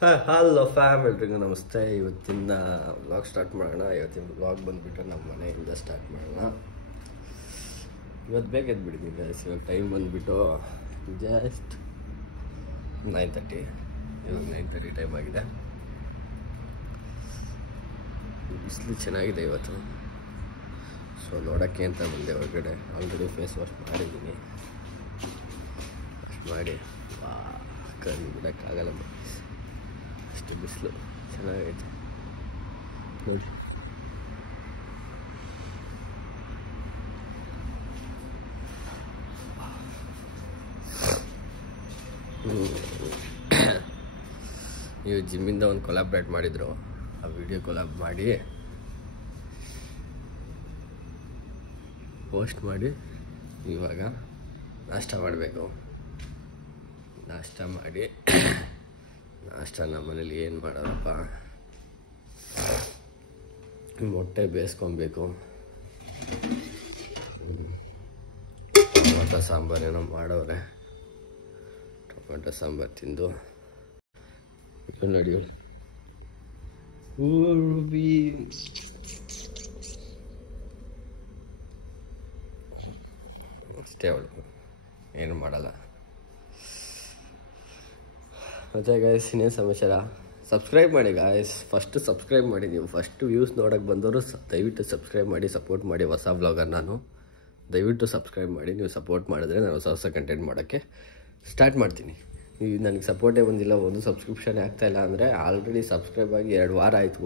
Hello fam, ಎಲ್ರಿಗೂ ನಮಸ್ತೆ. ಇವತ್ತಿನ ವ್ಲಾಗ್ ಸ್ಟಾರ್ಟ್ ಮಾಡೋಣ. ಇವತ್ತಿನ ವ್ಲಾಗ್ ಬಂದುಬಿಟ್ಟು ನಮ್ಮ ಮನೆಯಿಂದ ಸ್ಟಾರ್ಟ್ ಮಾಡೋಣ. ಇವತ್ತು ಬೇಗ ಎದ್ಬಿಟ್ಟಿದ್ದೀನಿ ಗೈಸ್. ಇವಾಗ ಟೈಮ್ ಬಂದುಬಿಟ್ಟು ಜಸ್ಟ್ 9:30. ಇವಾಗ 9:30 ಟೈಮ್ ಆಗಿದೆ. ಬಿಸಿಲು ಚೆನ್ನಾಗಿದೆ ಇವತ್ತು. ಸೊ ನೋಡೋಕ್ಕೆ ಅಂತ ಬಂದೆ ಹೊರಗಡೆ. ಆಲ್ರೆಡಿ ಫೇಸ್ ವಾಶ್ ಮಾಡಿದ್ದೀನಿ. ವಾಶ್ ಮಾಡಿ ಕಣ್ಣು ಬಿಡೋಕ್ಕಾಗಲ್ಲ. ಅಷ್ಟು ಬಿಸಿಲು ಚೆನ್ನಾಗೈತೆ ನೋಡಿ. ನೀವು ಜಿಮ್ಮಿಂದ ಒಂದು ಕೊಲಾಬ್ರೇಟ್ ಮಾಡಿದ್ರು. ಆ ವಿಡಿಯೋ ಕೊಲಾಬ್ ಮಾಡಿ ಪೋಸ್ಟ್ ಮಾಡಿ ಇವಾಗ ನಾಷ್ಟ ಮಾಡಬೇಕು. ನಾಷ್ಟ ಮಾಡಿ ನಾಷ್ಟ ನಮ್ಮ ಮನೇಲಿ ಏನು ಮಾಡೋರಪ್ಪ, ಮೊಟ್ಟೆ ಬೇಯಿಸ್ಕೊಬೇಕು, ಟೊಮೊಟೊ ಸಾಂಬಾರೇನೋ ಮಾಡೋರೆ. ಟೊಮೊಟೊ ಸಾಂಬಾರು ತಿಂದು ನೋಡಿ ಅಷ್ಟೇ, ಅವಳು ಏನು ಮಾಡಲ್ಲ. ಮತ್ತು ಗಾಯ್ಸ್, ಇನ್ನೇನು ಸಮಾಚಾರ? ಸಬ್ಸ್ಕ್ರೈಬ್ ಮಾಡಿ ಗಾಯ್ಸ್. ಫಸ್ಟು ಸಬ್ಸ್ಕ್ರೈಬ್ ಮಾಡಿ. ನೀವು ಫಸ್ಟು ವ್ಯೂಸ್ ನೋಡೋಕ್ಕೆ ಬಂದವರು ದಯವಿಟ್ಟು ಸಬ್ಸ್ಕ್ರೈಬ್ ಮಾಡಿ, ಸಪೋರ್ಟ್ ಮಾಡಿ. ಹೊಸ ವ್ಲಾಗರ್ ನಾನು. ದಯವಿಟ್ಟು ಸಬ್ಸ್ಕ್ರೈಬ್ ಮಾಡಿ. ನೀವು ಸಪೋರ್ಟ್ ಮಾಡಿದ್ರೆ ನಾನು ಹೊಸ ಕಂಟೆಂಟ್ ಮಾಡೋಕ್ಕೆ ಸ್ಟಾರ್ಟ್ ಮಾಡ್ತೀನಿ. ನೀವು ನನಗೆ ಸಪೋರ್ಟೇ ಬಂದಿಲ್ಲ, ಒಂದು ಸಬ್ಸ್ಕ್ರಿಪ್ಷನ್ ಆಗ್ತಾಯಿಲ್ಲ ಅಂದರೆ ಆಲ್ರೆಡಿ ಸಬ್ಸ್ಕ್ರೈಬ್ ಆಗಿ 2 ವಾರ ಆಯಿತು.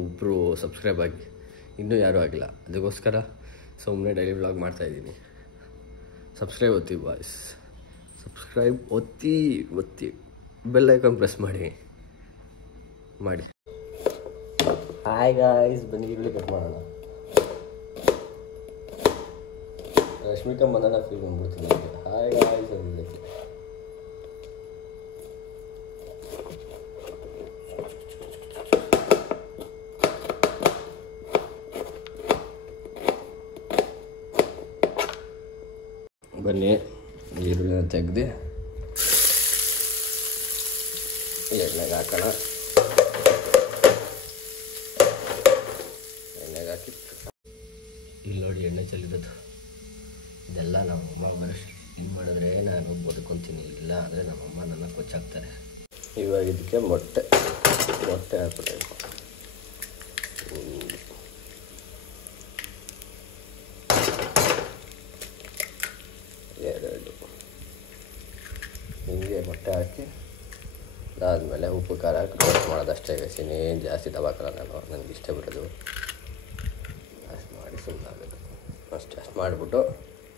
ಒಬ್ಬರು ಸಬ್ಸ್ಕ್ರೈಬ್ ಆಗಿ ಇನ್ನೂ ಯಾರೂ ಆಗಿಲ್ಲ. ಅದಕ್ಕೋಸ್ಕರ ಸುಮ್ಮನೆ ಡೈಲಿ ವ್ಲಾಗ್ ಮಾಡ್ತಾಯಿದ್ದೀನಿ. ಸಬ್ಸ್ಕ್ರೈಬ್ ಒತ್ತಿ ಬಾಯ್ಸ್, ಸಬ್ಸ್ಕ್ರೈಬ್ ಒತ್ತಿ ಬೆಲ್ ಐಕಾನ್ ಪ್ರೆಸ್ ಮಾಡಿ. ಹಾಯ್ ಗಾಯ್ಸ್, ಬನ್ನಿ ಈರುಳ್ಳಿ ಕಟ್ ಮಾಡೋಣ. ರಶ್ಮಿಕಾ ಮಂದಣ್ಣ ಫೀಲ್ ಬಂದ್ಬಿಡ್ತೀನಿ. ಹಾಯ್ ಗಾಯ್ಸ್ ಅಂದಿದ್ದಕ್ಕೆ ಬನ್ನಿ ಈರುಳ್ಳಿನ ತೆಗೆದು ಎಣ್ಣೆಗೆ ಹಾಕೋಣ. ಎಣ್ಣೆಗೆ ಹಾಕಿ ಇಲ್ಲಿ ನೋಡಿ ಎಣ್ಣೆ ಚೆಲ್ಲಿರೋದು. ಇದೆಲ್ಲ ನಮ್ಮಮ್ಮ ಬರೋಷ್ಟು ಇದು ಮಾಡಿದ್ರೆ ನಾನು ಬದುಕೊಂತೀನಿ, ಇಲ್ಲ ಅಂದರೆ ನಮ್ಮಮ್ಮ ನನ್ನ ಕೊಚ್ಚಾಕ್ತಾರೆ. ಇವಾಗ ಇದಕ್ಕೆ ಮೊಟ್ಟೆ ಹಾಕ್ಬಿಡ್ಬೇಕು. ಹಿಂಗೆ ಮೊಟ್ಟೆ ಹಾಕಿ ಅದಾದಮೇಲೆ ಉಪ್ಪು ಖಾರ ಹಾಕಿ ರೋಸ್ಟ್ ಮಾಡೋದಷ್ಟೇ. ಇನ್ನೇನು ಜಾಸ್ತಿ ದಬಾಕಲ್ಲ ನಾನು, ನನಗೆ ಇಷ್ಟ ಬರೋದು. ಅಷ್ಟು ಮಾಡಿ ಸುಮ್ಮನೆ ಆಗೋದು ಅಷ್ಟೇ. ಅಷ್ಟು ಮಾಡಿಬಿಟ್ಟು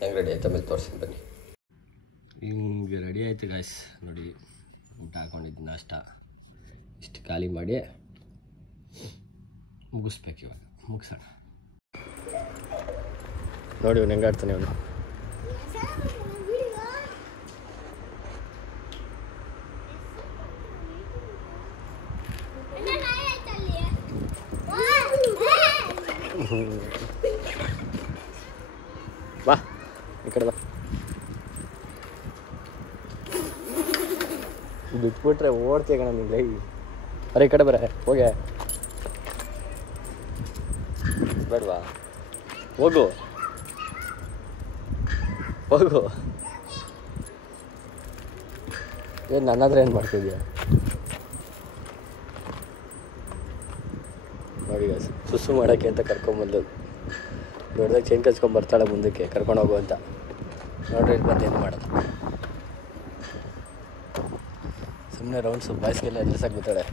ಹೆಂಗೆ ರೆಡಿ ಆಯ್ತು ಆಮೇಲೆ ತೋರಿಸ್ತೀನಿ ಬನ್ನಿ. ಹಿಂಗೆ ರೆಡಿ ಆಯಿತು ಗಾಯ್ಸ್. ನೋಡಿ ಊಟ ಹಾಕ್ಕೊಂಡಿದ್ದು ನಾಷ್ಟ ಇಷ್ಟು ಖಾಲಿ ಮಾಡಿ ಮುಗಿಸ್ಬೇಕು. ಇವಾಗ ಮುಗಿಸೋಣ. ನೋಡಿ ಅವ್ನು ಹೆಂಗೆ ಆಡ್ತಾನೆ. ಅವನು ಬಾ ಈ ಕಡೆ ಬಾ. ಬಿಟ್ಬಿಟ್ರೆ ಓಡ್ತೀಯ ಕಣ ನಿಂಗೆ. ಅರೆ ಈ ಕಡೆ ಬರ, ಹೋಗೆ ಬೇಡವಾ? ಹೋಗು ಏನು ನನ್ನ ಹತ್ರ ಏನು ಮಾಡ್ತಿದ್ಯಾ? ನೋಡಿ ಸುಸ್ಸು ಮಾಡೋಕ್ಕೆ ಅಂತ ಕರ್ಕೊಂಬಂದು ದೊಡ್ಡದಾಗ ಚೈನ್ ಕಚ್ಕೊಂಡ್ಬರ್ತಾಳೆ ಮುಂದಕ್ಕೆ ಕರ್ಕೊಂಡು ಹೋಗು ಅಂತ. ನೋಡ್ರಿ ಇಲ್ಲಿ ಬಂದು ಏನು ಮಾಡೋದು. ಸುಮ್ಮನೆ ರೌಂಡ್ಸು ಬಾಯ್ಸ್ಗೆಲ್ಲ ಎದುರಿಸಕ್ಕೆ ಬಿಡ್ತಾಳೆ.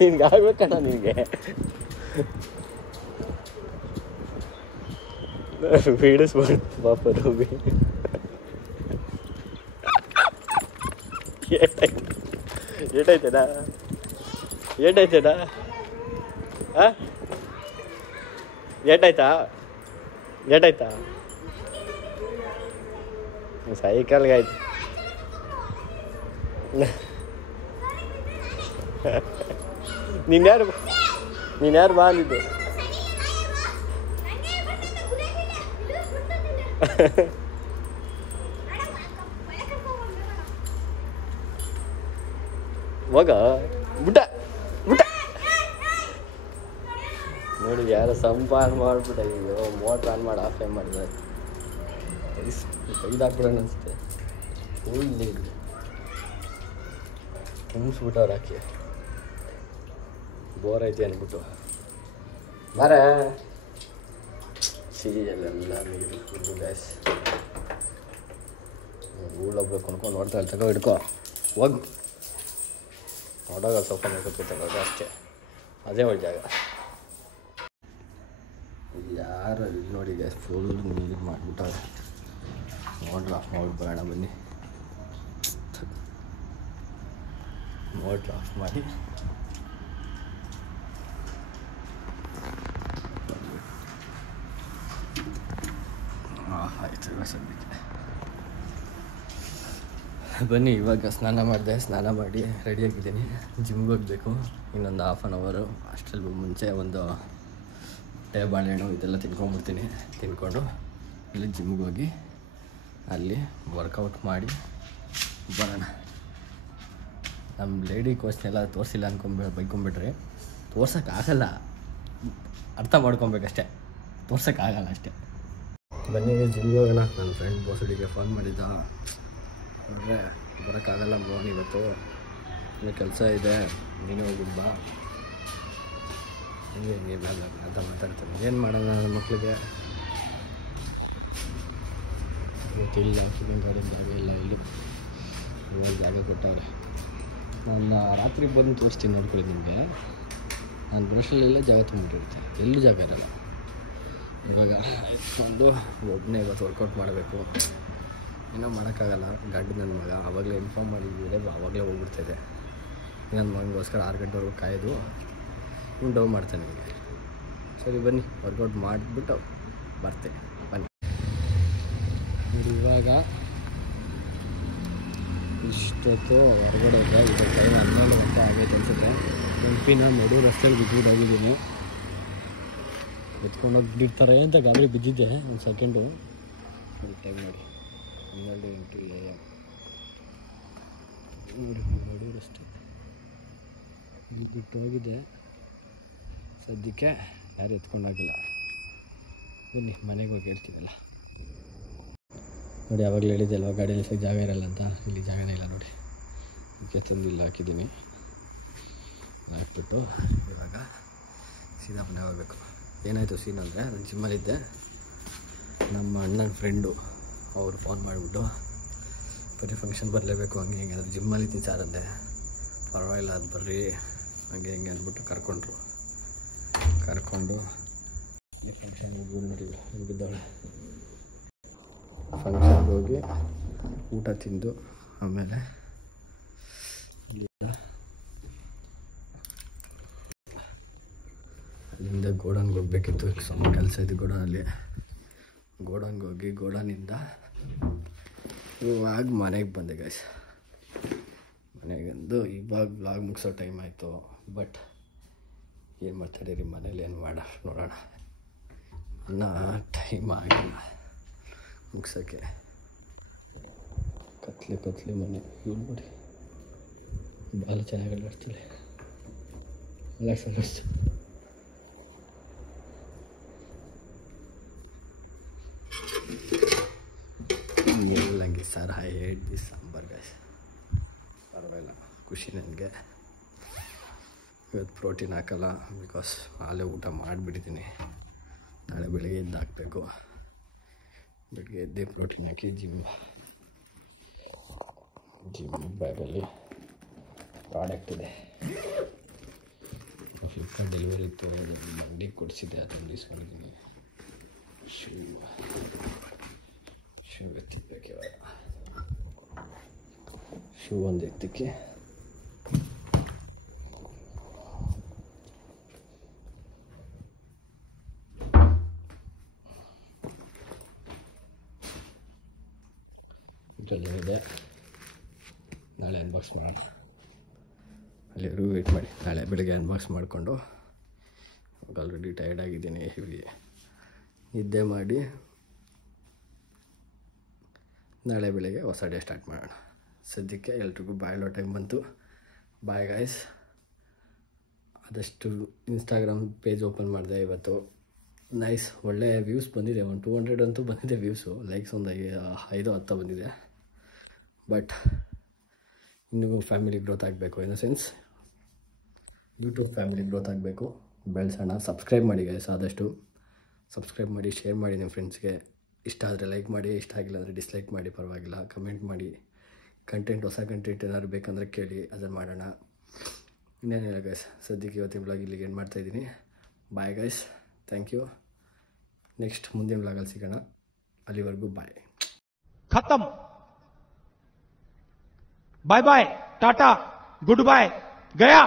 ನಿನ್ಗೆ ಆಗ್ಬೇಕಣ್ಣ ನಿನಗೆ. ಬೀಡಿಸ್ಬಾರ್ದು ಪಾಪ ರೂಬಿ. ಏಟಾಯ್ತೇನಾ? ಹಾಂ ಏಟಾಯ್ತಾ? ಸೈಕಲ್ಗೆ ಆಯ್ತು. ನೀನ್ಯಾರು ಬಾ ಅಂದಿದ್ದು? ಹೋಗ ಬಿಟ್ಟ ಬಿಟ್ಟ ನೋಡಿ, ಯಾರೋ ಸಂಪಾದನೆ ಮಾಡ್ಬಿಟ್ಟ. ಈಗ ಮೋಟ್ರ್ ಆನ್ ಮಾಡಿ ಆಫ್ ಮಾಡಿದ್ರೆ ತೆಗೆದಾಕ್ಬಿಡೋಣ ಅನಿಸುತ್ತೆ. ಫುಲ್ ನೀರು ತುಂಬಿಸ್ಬಿಟ್ಟವ್ರು ಹಾಕಿ. ಬೋರ್ ಐತಿ ಅಂದ್ಬಿಟ್ಟು ಬಾರ ಸಿಹಿಯಲ್ಲೆಲ್ಲ ನೀರು ಫುಲ್ಲು ಗ್ಯಾಸ್. ಊಳೊಬ್ರು ಕೊಂಡ್ಕೊಂಡು ನೋಡ್ತಾ ತಗೋ ಹಿಡ್ಕೊ ಹೋಗು. ನೋಡೋಗ ಸ್ವಲ್ಪ ಕೂತ್ಕೋತಲ್ಲ ಅಷ್ಟೇ, ಅದೇ ಒಳ್ಳೆ ಜಾಗ. ಯಾರು ಇಲ್ಲಿ ನೋಡಿ ಗ್ಯಾಸ್ ಫುಲ್ ನೀರು ಮಾಡಿಬಿಟ್ಟವ್ರೆ. ನೋಡ್ರ ನೋಡಿ ಬರೋಣ ಬನ್ನಿ. ಮೋಟ್ರ್ ಆಫ್ ಮಾಡಿ ಆಯ್ತು ಸದ್ಯಕ್ಕೆ. ಬನ್ನಿ, ಇವಾಗ ಸ್ನಾನ ಮಾಡಿದೆ. ಸ್ನಾನ ಮಾಡಿ ರೆಡಿಯಾಗಿದ್ದೀನಿ. ಜಿಮ್ಗೆ ಹೋಗಬೇಕು ಇನ್ನೊಂದು ಹಾಫ್ ಆನ್ ಅವರು. ಅಷ್ಟರಲ್ಲಿ ಮುಂಚೆ ಒಂದು ಬಾಳೆಹಣ್ಣು ಇದೆಲ್ಲ ತಿನ್ಕೊಂಡ್ಬಿಡ್ತೀನಿ. ತಿನ್ಕೊಂಡು ಇಲ್ಲಿ ಜಿಮ್ಗೆ ಹೋಗಿ ಅಲ್ಲಿ ವರ್ಕೌಟ್ ಮಾಡಿ ಬರೋಣ. ನಮ್ಮ ಲೇಡಿ ಕೋಚ್ನೆಲ್ಲ ತೋರಿಸಿಲ್ಲ ಬೈಕೊಂಬಿಟ್ರೆ ತೋರ್ಸೋಕ್ಕಾಗಲ್ಲ, ಅರ್ಥ ಮಾಡ್ಕೊಬೇಕಷ್ಟೆ, ತೋರ್ಸೋಕ್ಕಾಗಲ್ಲ ಅಷ್ಟೇ. ಬನ್ನಿ ಜಿಮ್ಗೆ ಹೋಗೋಣ. ನನ್ನ ಫ್ರೆಂಡ್ ಬೋಸಡಿಗೆ ಫೋನ್ ಮಾಡಿದ್ದ. ನೋಡ್ರೆ ಬರೋಕ್ಕಾಗಲ್ಲ ಮೋಹನ್, ಇವತ್ತು ಇನ್ನೂ ಕೆಲಸ ಇದೆ, ನೀನೇ ಹೋಗಿದ್ದು ಬಾ. ಹಿಂಗೆ ಅಂತ ಮಾತಾಡ್ತೀನಿ. ಏನು ಮಾಡೋಣ ನನ್ನ ಮಕ್ಕಳಿಗೆ ಗೊತ್ತಿಲ್ಲ. ಫಿಲಿಂಗ್ ಗಾರ್ಡನ್ ಜಾಗ ಇಲ್ಲ ಇಲ್ಲಿ, ಇವಾಗ ಜಾಗ ಕೊಟ್ಟವ್ರೆ. ನಾನು ರಾತ್ರಿ ಬಂದು ತೋರಿಸ್ತೀನಿ, ನೋಡ್ಕೊಳ್ಳಿ ನಿಮಗೆ. ನಾನು ಬ್ರಷಲ್ಲೆಲ್ಲ ಜಾಗ ತುಂಬಿಟ್ಟಿರುತ್ತೆ, ಎಲ್ಲೂ ಜಾಗ ಇರೋಲ್ಲ. ಇವಾಗ ಎತ್ಕೊಂಡು ಒಬ್ಬನೇ ಇವತ್ತು ವರ್ಕೌಟ್ ಮಾಡಬೇಕು. ಏನೋ ಮಾಡೋಕ್ಕಾಗಲ್ಲ, ಗಂಡು ನನ್ನ ಮಗ ಆವಾಗಲೇ ಇನ್ಫಾರ್ಮ್ ಮಾಡಿದ್ದರೆ ಆವಾಗಲೇ ಹೋಗ್ಬಿಡ್ತಿದೆ. ನನ್ನ ಮಗನಿಗೋಸ್ಕರ 6 ಗಂಟೆವರೆಗೂ ಕಾಯ್ದು ಇವ್ನು ಡೌ ಮಾಡ್ತಾನೆ ನಿಮಗೆ. ಸರಿ ಬನ್ನಿ, ವರ್ಕೌಟ್ ಮಾಡಿಬಿಟ್ಟು ಬರ್ತೇನೆ ಬನ್ನಿ. ಇವಾಗ ಇಷ್ಟೊತ್ತು ಹೊರಗಡೆ ಇದ್ದೆ. ಈಗ ಟೈಮ್ 12 ಗಂಟೆ ಆಗೈತೆ ಅನಿಸುತ್ತೆ. ನೆನಪಿನ ನಡು ರಸ್ತೆಯಲ್ಲಿ ಬಿದ್ದುಬಿಟ್ಟಿದ್ದೀನಿ. ಎತ್ಕೊಂಡೋಗಿ ಬಿಡ್ತಾರೆ ಅಂತ ಗಾಬರಿ ಬಿದ್ದಿದ್ದೆ ಒಂದು ಸೆಕೆಂಡು. ಟೈಮ್ ನೋಡಿ 12 AM. ನೋಡಿ ನಡು ರಸ್ತೆ ಇಲ್ಲಿ ಬಿಟ್ಟು ಹೋಗಿದ್ದೆ. ಸದ್ಯಕ್ಕೆ ಯಾರು ಎತ್ಕೊಂಡಾಗಿಲ್ಲ. ಬನ್ನಿ ಮನೆಗೆ ಹೋಗಿ ಹೇಳ್ತೀವಲ್ಲ. ನೋಡಿ ಆವಾಗಲೇ ಹೇಳಿದ್ದೆ ಅಲ್ವ ಗಾಡಿಯಲ್ಲಿ ಸಹ ಜಾಗ ಇರಲ್ಲ ಅಂತ. ಇಲ್ಲಿ ಜಾಗನೇ ಇಲ್ಲ ನೋಡಿ, ಇದಕ್ಕೆ ತಂದು ಇಲ್ಲಿ ಹಾಕಿದ್ದೀನಿ. ಹಾಕ್ಬಿಟ್ಟು ಇವಾಗ ಸೀದಾ ಮನೆ ಹೋಗಬೇಕು. ಏನಾಯಿತು ಸೀನ್ ಅಂದರೆ, ನಾನು ಜಿಮ್ಮಲ್ಲಿದ್ದೆ. ನಮ್ಮ ಅಣ್ಣನ ಫ್ರೆಂಡು ಅವರು ಫೋನ್ ಮಾಡಿಬಿಟ್ಟು ಬರೀ ಫಂಕ್ಷನ್ ಬರಲೇಬೇಕು ಹಂಗೆ ಹಿಂಗೆ, ಅದು ಜಿಮ್ಮಲ್ಲಿದ್ದೀನಿ ಸರ್ ಅಂದೆ. ಪರವಾಗಿಲ್ಲ ಅದು ಬರ್ರಿ ಹಂಗೆ ಹಿಂಗೆ ಅಂದ್ಬಿಟ್ಟು ಕರ್ಕೊಂಡು ಈ ಫಂಕ್ಷನ್ಗೆ ಹೋಗಿ ನೋಡಿ ಬಿದ್ದವಳೆ. ಫಂಕ್ಷನ್ಗೆ ಹೋಗಿ ಊಟ ತಿಂದು ಆಮೇಲೆ ಅಲ್ಲಿಂದ ಗೋಡನ್ಗೆ ಹೋಗ್ಬೇಕಿತ್ತು. ಸ್ವಲ್ಪ ಕೆಲಸ ಇದ್ದು ಗೋಡನಲ್ಲಿ. ಗೋಡನ್ಗೆ ಹೋಗಿ ಗೋಡನಿಂದ ಇವಾಗ ಮನೆಗೆ ಬಂದೆ ಗೈಸ್. ಮನೆಗಂದು ಇವಾಗ ವ್ಲಾಗ್ ಮುಗಿಸೋ ಟೈಮ್ ಆಯಿತು. ಬಟ್ ಏನು ಮಾಡ್ತಾಯಿದ್ದೀರಿ ಮನೇಲಿ, ಏನು ನೋಡೋಣ ಅನ್ನೋ ಟೈಮ್ ಆಗಿಲ್ಲ ಮುಗ್ಸೋಕ್ಕೆ. ಕತ್ಲೆ ಮನೆ. ಇವ್ರು ನೋಡಿ ಭಾಳ ಚೆನ್ನಾಗಿ ಅಲ್ಲಾಡ್ತಾಳೆ. ಎಲ್ಲಂಗೆ sir I hate this sambar guys. ಪರವಾಗಿಲ್ಲ, ಖುಷಿ ನನಗೆ. ಇವತ್ತು ಪ್ರೋಟೀನ್ ಹಾಕಲ್ಲ, ಬಿಕಾಸ್ ಹಾಲೇ ಊಟ ಮಾಡಿಬಿಟ್ಟಿದ್ದೀನಿ. ನಾಳೆ ಬೆಳಗ್ಗೆ ಎದ್ದು ಹಾಕಬೇಕು. ಬೆಳಗ್ಗೆ ಎದ್ದೇ ಪ್ರೋಟೀನ್ ಹಾಕಿ ಜಿಮ್ ಬ್ಯಾಗಲ್ಲಿ ಪ್ರಾಡಕ್ಟ್ ಇದೆ. ಫ್ಲಿಪ್ಕಾರ್ಟ್ ಡೆಲಿವರಿ ಇತ್ತು, ಅಂಗಡಿಗೆ ಕೊಡಿಸಿದ್ದೆ, ಅದನ್ನು ಇಸ್ಕೊಂಡಿದ್ದೀನಿ. ಶೂ ಎತ್ತಿದ್ದಕ್ಕೆ ಇವಾಗ ಶೂ ಒಂದು ಎತ್ತಕ್ಕೆ ಇದರಲ್ಲಿ ಇದೆ. ನಾಳೆ ಅನ್ಬಾಕ್ಸ್ ಮಾಡೋಣ. ಅಲ್ಲಿವರೆಗೂ ವೆಯ್ಟ್ ಮಾಡಿ. ನಾಳೆ ಬೆಳಗ್ಗೆ ಅನ್ಬಾಕ್ಸ್ ಮಾಡಿಕೊಂಡು, ಆಲ್ರೆಡಿ ಟೈರ್ಡ್ ಆಗಿದ್ದೀನಿ, ಹೆವಿ ನಿದ್ದೆ ಮಾಡಿ ನಾಳೆ ಬೆಳಗ್ಗೆ ಹೊಸ ಡೇ ಸ್ಟಾರ್ಟ್ ಮಾಡೋಣ. ಸದ್ಯಕ್ಕೆ ಎಲ್ರಿಗೂ ಬಾಯಲ್ಲೋ ಟೈಮ್ ಬಂತು. Bye guys. ಆದಷ್ಟು ಇನ್ಸ್ಟಾಗ್ರಾಮ್ ಪೇಜ್ ಓಪನ್ ಮಾಡಿದೆ ಇವತ್ತು. ನೈಸ್, ಒಳ್ಳೆ ವ್ಯೂಸ್ ಬಂದಿದೆ. ಒಂದು 200 ಅಂತೂ ಬಂದಿದೆ ವ್ಯೂಸು. ಲೈಕ್ಸ್ ಒಂದು 5-10 ಬಂದಿದೆ. ಬಟ್ ಇನ್ನೂ ಫ್ಯಾಮಿಲಿ ಗ್ರೋತ್ ಆಗಬೇಕು. In the sense YouTube family growth ಆಗಬೇಕು, ಬೆಳೆಸೋಣ. ಸಬ್ಸ್ಕ್ರೈಬ್ ಮಾಡಿ ಗೈಸ್, ಆದಷ್ಟು ಸಬ್ಸ್ಕ್ರೈಬ್ ಮಾಡಿ, ಶೇರ್ ಮಾಡಿ ನಿಮ್ಮ ಫ್ರೆಂಡ್ಸ್ಗೆ. ಇಷ್ಟ ಆದರೆ ಲೈಕ್ ಮಾಡಿ, ಇಷ್ಟ ಆಗಿಲ್ಲ ಅಂದರೆ ಡಿಸ್ಲೈಕ್ ಮಾಡಿ, ಪರವಾಗಿಲ್ಲ. ಕಮೆಂಟ್ ಮಾಡಿ. ಹೊಸ ಕಂಟೆಂಟ್ ಏನಾದ್ರು ಬೇಕಂದರೆ ಕೇಳಿ, ಅದನ್ನು ಮಾಡೋಣ. ಇನ್ನೇನಿಲ್ಲ ಗೈಸ್, ಸದ್ಯಕ್ಕೆ ಇವತ್ತಿನ ವ್ಲಾಗ್ ಇಲ್ಲಿಗೆ ಎಂಡ್ ಮಾಡ್ತಾಯಿದ್ದೀನಿ. Bye guys, thank you. Next ಮುಂದಿನ ವ್ಲಾಗಲ್ಲಿ ಸಿಗೋಣ. ಅಲ್ಲಿವರೆಗೂ ಬಾಯ್. खत्म. Bye bye, tata, good bye, गया.